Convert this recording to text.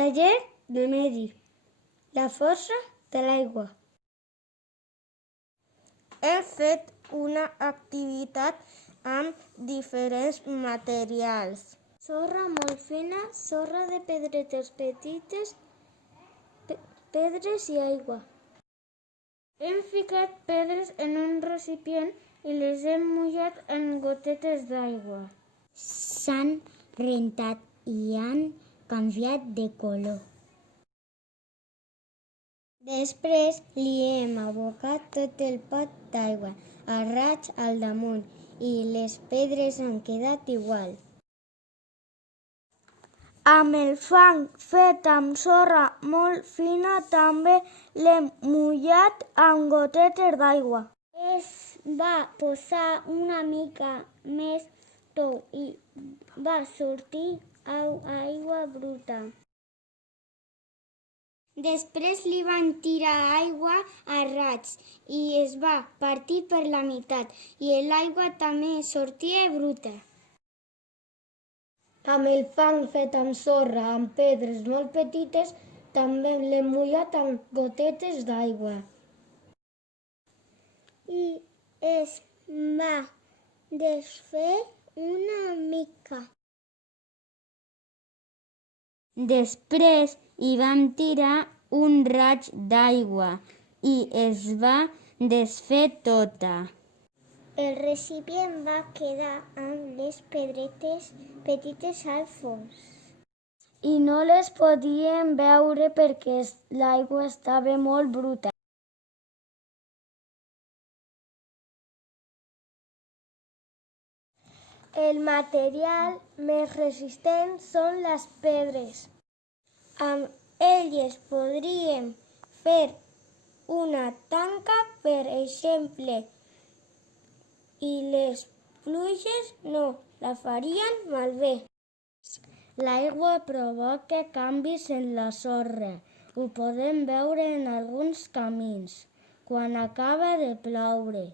Taller de medi. La força de l'aigua. Hem fet una activitat amb diferents materials. Sorra molt fina, sorra de pedretes petites, pedres i aigua. Hem ficat pedres en un recipient i les hem mullat en gotetes d'aigua. S'han rentat i han canviat de color. Després li hem abocat tot el pot d'aigua a raig al damunt i les pedres han quedat igual. Amb el fang fet amb sorra molt fina també l'hem mullat amb gotetes d'aigua. Es va posar una mica més tou i va sortir aigua bruta. Després li van tirar aigua a raigs i es va partir per la meitat i l'aigua també sortia bruta. Amb el fang fet amb sorra, amb pedres molt petites, també l'hem mullat amb gotetes d'aigua. I es va desfer una mica. Després hi vam tirar un raig d'aigua i es va desfer tota. El recipient va quedar amb les pedretes petites al fons. I no les podíem veure perquè l'aigua estava molt bruta. El material més resistent són les pedres. Amb elles podríem fer una tanca, per exemple, i les pluges no la farien malbé. L'aigua provoca canvis en la sorra. Ho podem veure en alguns camins, quan acaba de ploure.